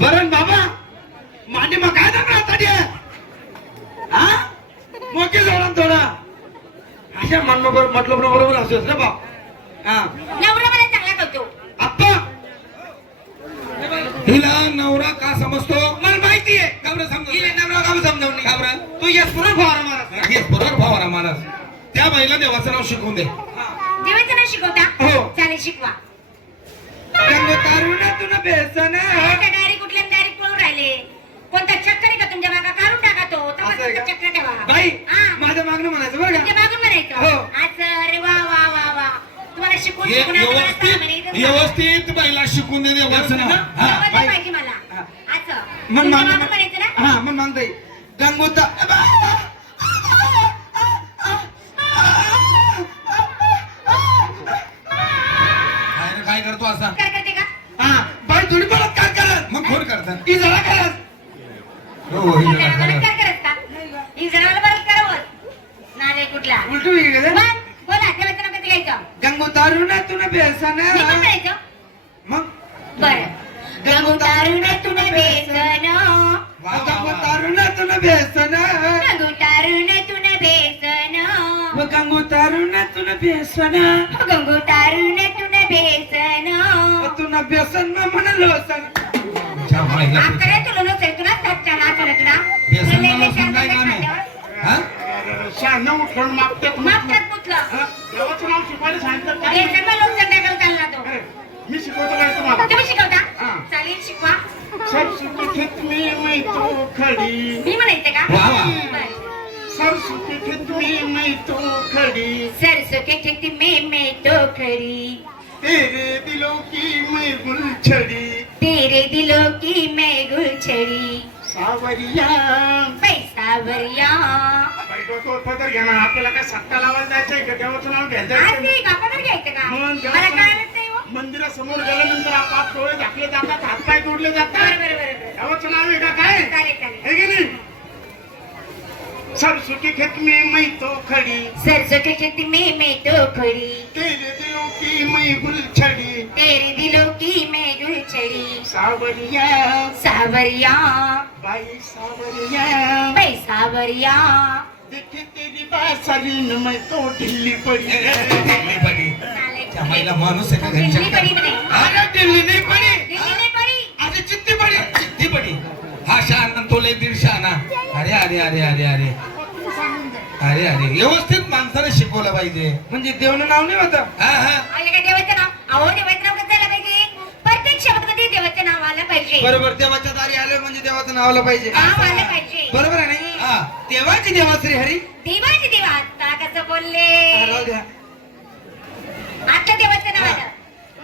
बरं बाबा मांडी मग काय ना आता हा मोठी जोडा थोडा अशा म्हटलं बरोबर असतोस ना बाप. हा नवरा मला चांगला करतो. आप्पा हिला नवरा का समजतो मला माहिती आहे. नवरा समजतो हिला नवरा का समजावून नाही घाबरा. तू यस बरोबर फवारा मारस यस बरोबर फवारा मारस. त्या बाईला देवाचं नाव शिकवून दे. देवाचं नाव शिकवता हो चालेल शिकवा. तारुण्यातून बेसन डायरेक्ट कुठल्या डायरेक्ट पळून राहिले. कोणता चक्कर आहे का तुमच्या मागा काढून टाका तो चक्कर ठेवा. बाई हा. माझ्या मागणं म्हणायचं बरं तुमच्या का मागून म्हणायचं. हो. आज अरे वा वा वा वा तुम्हाला शिकून व्यवस्थित बाईला शिकून दे देवाचं नाव. पाहिजे मला असं मन तुमच्या मागून म्हणायचं ना. हा मन मानताय गंगोता काय करतो असा काय करते का हा बाई थोडी बोलत काय करत मग फोन करतात ती जरा करत हो ही जरा काय करत करत का ही जनाला बरं करावं नाले कुठला उलटू गेले मग बोला देवाचं नाव कधी घ्यायचं. गंगो तारुण्यातून बेसन मी पण म्हणायचं मग बरं गंगू तारुण्यातून बेसन गंगो तारुण्यातून बेसन गंगू तारुण्यातून बेसन गंगो तारुण्यातून बेसन गंगू तारुण्यातून बेसन तुला बेसन ना म्हणलो सण आकडे तुला नसेल तुला सच्चा ना तुला तुला बेसन मला सांगाय का नाही हा शहाण्णव उठून मागतात मागतात कुठलं देवाचं नाव शिकवायला सांगितलं काय? हे सगळं लोक संध्याकाळी चालला तो मी शिकवतो काय तुम्हाला तुम्ही शिकवता हा. चालेल शिकवा. सरस्वती खेत मी तो खडी मी म्हणायचं का वा, वा. बरं. सरस्वती खेत मी तो खडी सरसों के खेती में तो खड़ी तेरे दिलों की मैं गुलछड़ी तेरे दिलों की मैं गुलछड़ी सावरिया पैसा भरिया बाई डोक्यावर पदर घ्या ना आपल्याला काय सट्टा लावायला जायचंय का देवाचं नाव आज घ्यायचं नाही का पदर घ्यायचं का मग मला कळलंच नाही हो. मंदिरासमोर गेल्यानंतर आप डोळे झाकले जातात हातपाय जोडले जातात बरं बरं बरं बरं. देवाचं नाव आहे का काय चालेल चालेल है की नाही सरसों की खेत में मैं तो खड़ी सरसों के खेती में तो खड़ी तेरे दिलों की मैं गुलछड़ी तेरे दिलों की मैं गुलछड़ी सावरिया सावरिया बाई सावरिया पैसा भरिया देखे तेरी बासरीन मैं तो ढिल्ली पड़ी दिल्ली पडी त्या महिला माणूस आहे का दिल्ली घरच्या पडी म्हणे. अरे दिल्ली नाही पडी दिल्ली नाही पडी अरे चित्ती पडी चित्ती पडी हा शहाणा तो लय दीड शहाणा अरे अरे अरे अरे अरे अरे अरे व्यवस्थित माणसाला शिकवलं पाहिजे म्हणजे देवनं नाव नाही होतं हा हा आले का देवाचं नाव अहो देवाचं नाव कसं आलं पाहिजे प्रत्येक शब्दामध्ये देवाचं नाव आलं पाहिजे बरोबर देवाच्या दारी आलं म्हणजे देवाचं नाव आलं पाहिजे नाव आलं पाहिजे बरोबर आहे नाही हा देवाची देवा श्री हरी देवाचे देवा आता कसं बोलले राहू द्या. आता देवाचं नाव आलं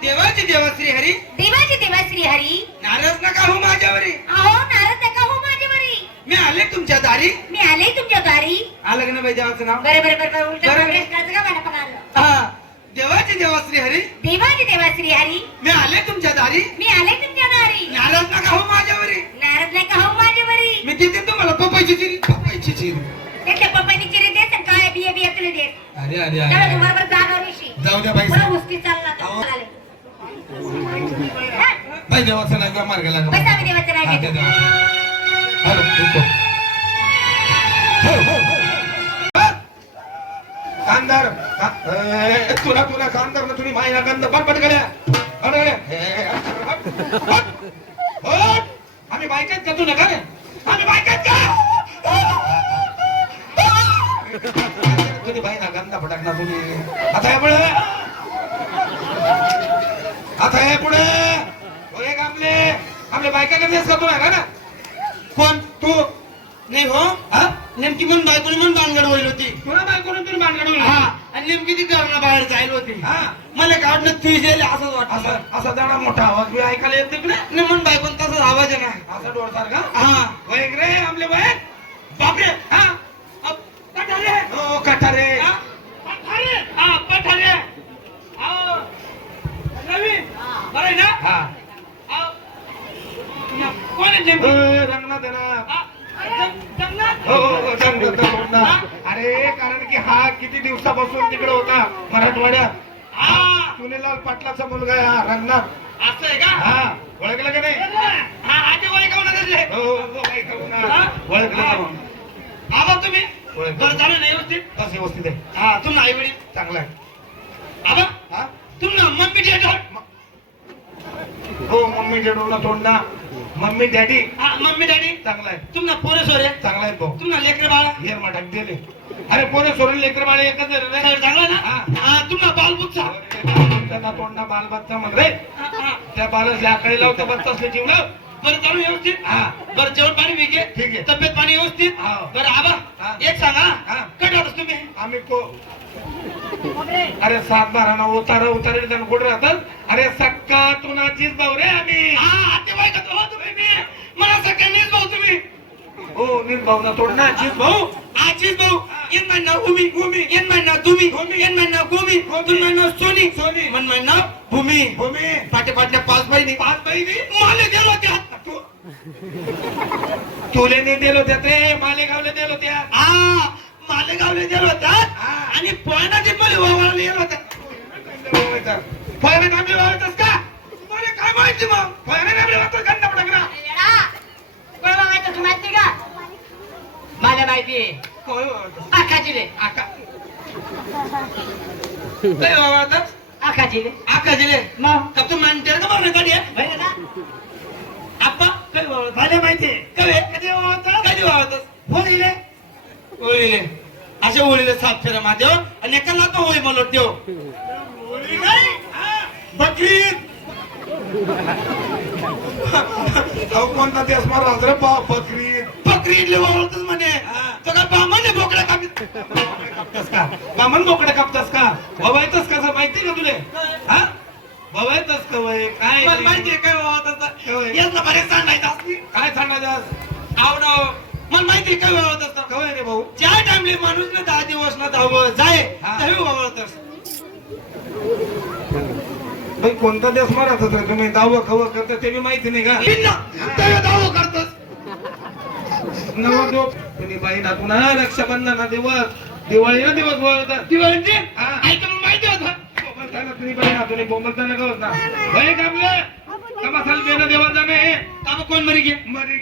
देवाची देवा श्री हरी देवाचे देवा श्री हरी नाराज नका हो माझ्यावरी अहो नारद नका हो माझ्यावरी मी आले तुमच्या दारी मी आले तुमच्या दारी आलं का नाही बाई देवाचं नाव बरं बरं बरं बरं उलटं बरं. मागे कसं का मला पकडलं हा देवाची देवा श्री हरी देवाचे देवा श्री हरी मी आले तुमच्या दारी मी आले तुमच्या दारी नाराज नका हो माझ्यावरी नारद नका हो माझ्यावरी मी देते तुम्हाला पपईची चिरी पपईची चिरी त्यातल्या पप्पानी चिरे देत आणि काय बिया बिया तुला देत अरे अरे त्याला अरे तुम्हाला बरं जागा विषयी जाऊ द्या बाई बरं उस्ती चालला अहो. तो. चालेल. हा? बाई देवाचा नाव मार्ग लागला बस आम्ही देवाचं नाव हा, घेतो. ते देवा. हॅलो उठो. हो, हो, हो. कांदार तुला तुला कांदार ना तुम्ही मायना कांदा पटपट गड्या आम्ही बायकात का तू नका रे आम्ही बायकात का तुम्ही बाई ना कांदा फटाकना तुम्ही आता हे पुढे आता हे पुढे आपले आपले बायका कधीच करतो ना ना कोण तू नाही हो हा नेमकी म्हणून बायकोनी म्हणून बांधगड होईल होती तुला बायकोनी तरी बांधगड होईल हा आणि नेमकी ती घरला बाहेर जायला होती हा मला काय वाटलं ती जाईल असंच वाटलं असा जरा मोठा आवाज मी ऐकायला येत तिकडे नाही म्हणून बायकोन तसाच आवाज आहे ना असा डोळ सारखा हा वैग रे आपले वय बापरे हा कठारे हो कठारे पठारे हा पठारे रवी बरं ना हा कोण आहे नेमकी? रंगनाथ आहे ना हा? जगन्नाथ? हो हो रंगनाथ अरे कारण की हा किती दिवसापासून तिकडे होता मराठवाड्यात हा चुनीलाल पाटलाचा मुलगा आहे हा रंगनाथ असं आहे का हा ओळखलं का नाही हा आज ओळखलं ना मग. आबा तुम्ही ओळखलं. बरं झालं नाही व्यवस्थित. बस व्यवस्थित आहे हा तुम्ही आई वडील चांगला आहे आबा हा तुम्हाला मम्मी डॅडी हो मम्मी डॅडूला तोंड ना मम्मी डॅडी हा मम्मी डॅडी चांगला आहे तुम्हाला पोरं सोरे चांगला आहे भाऊ तुम्हाला लेकर बाळा हेर मटाक दिले अरे पोरे सोडून लेकर बाळे एकच आहे रे. सर चांगला ना हा. हा तुम्हाला बालबुच्चा त्यांना तोंडना बाल बच्चा म्हण रे हा त्या बालासल्या आकडे लावते बच्चा असले जीवलं बरं चालू व्यवस्थित हा बरं जेवण पाणी वेगळे ठीक आहे. तब्येत पाणी व्यवस्थित हा. बरं आबा हा. एक सांगा हा. कटातच तुम्ही आम्ही को अरे 7-12 उतारे जण कुठे राहतात अरे सक्का तुनाचीच भाऊ रे आम्ही हा आते बाय का तो तुम्ही मी मला सगळ्यांनीच भाऊ तुम्ही हो नील भाऊ ना तोंड ना चीज भाऊ आजीच भाऊ in my now Bhumi Bhumi in my नाव तुम्ही इन my नाव भूमी तुम my नाव सोनी सोनी. मन my नाव भूमी भूमी पाटे पाटल्या 5 बहिणी 5 बहिणी माले गेलो त्या तू तुले नाही दिलो त्या ते मालेगावले दिलो त्या हा मालेगावला गेलो त्या हा. आणि पोयनाची मला वावळा गेलो त्या फळाने कामले वावतस का मला काय माहिती मग फळाने कामले वावतस का ना पडकरा कोण माहिती तू माहिती का मला माहिती होय वावळतस. आखाची रे आका काय वावळतस आखाची रे आका जिले मग का तू म्हणते का बरं गाडी आहे बरं ना आप्पा काय वावळतस मला माहिती काय कधी वावळतस कधी वावळतस होळीले होळीले अशा होळीले 7 फेऱ्या माझ्या आणि एकाला तो होळी मला देव बकरीद अहो कोणता देश मारा रे बाप बकरीद बकरी इडले वावळतस म्हणे तो काय बामाने बोकडा कापीत कापतास का बामण बोकडे कापतास का भवायतस कसं माहिती का तुले हा भवायतस का वय काय मला माहिती आहे काय वावळतस होय. यातला बरेच सांगायचं असती काय सांगायचं आवड मला माहिती आहे काय वावळतस कवय रे भाऊ ज्या टाइमले माणूस ना 10 दिवस ना धावं जाय हा. त्यावेळी वावळतस भाई कोणता देश मारत रे तुम्ही दावं खवं करता ते बी माहिती नाही का त्यावेळी दावं करतस नवरदेव तुम्ही बाई ना पुन्हा रक्षाबंधन दिवस दिवाळीला दिवस बोलतात दिवाळीचे हा. ऐकून माहिती होतं बोंबलताना तुम्ही बाई ना तुम्ही बोंबलताना का होत ना भाई कामले कमासाल बेन देवा जाणे काम कोण मरी गे मरी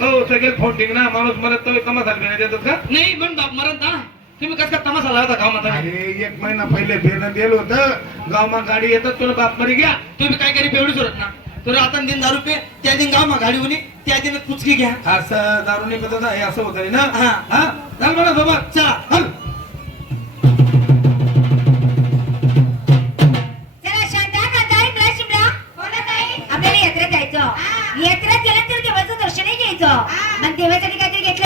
हो सगळे फोटिंग ना माणूस मरत तो कमासाल बेन देतात का नाही पण बाप मरण ना तुम्ही कसं काय तमाशा लावता गावात अरे 1 महिना पहिले बेन दिलं होतं गावमा गाडी येतात तुला बाप मरी घ्या तुम्ही काय करी बेवडी सुरत ना तर आता दिन 10 रुपये त्या दिन गाव गाडी होणी त्या दिन कुचकी घ्या असं दारुणी पद्धत आहे असं होत ना हा. हा चाल म्हणा सोबत चला हल चला शांता का टाइम ला शिमला कोणा ताई आपल्याला यात्रेत जायचं यात्रेत गेलं तर देवाचं दर्शनही घ्यायचं आणि देवासाठी काहीतरी घेतलं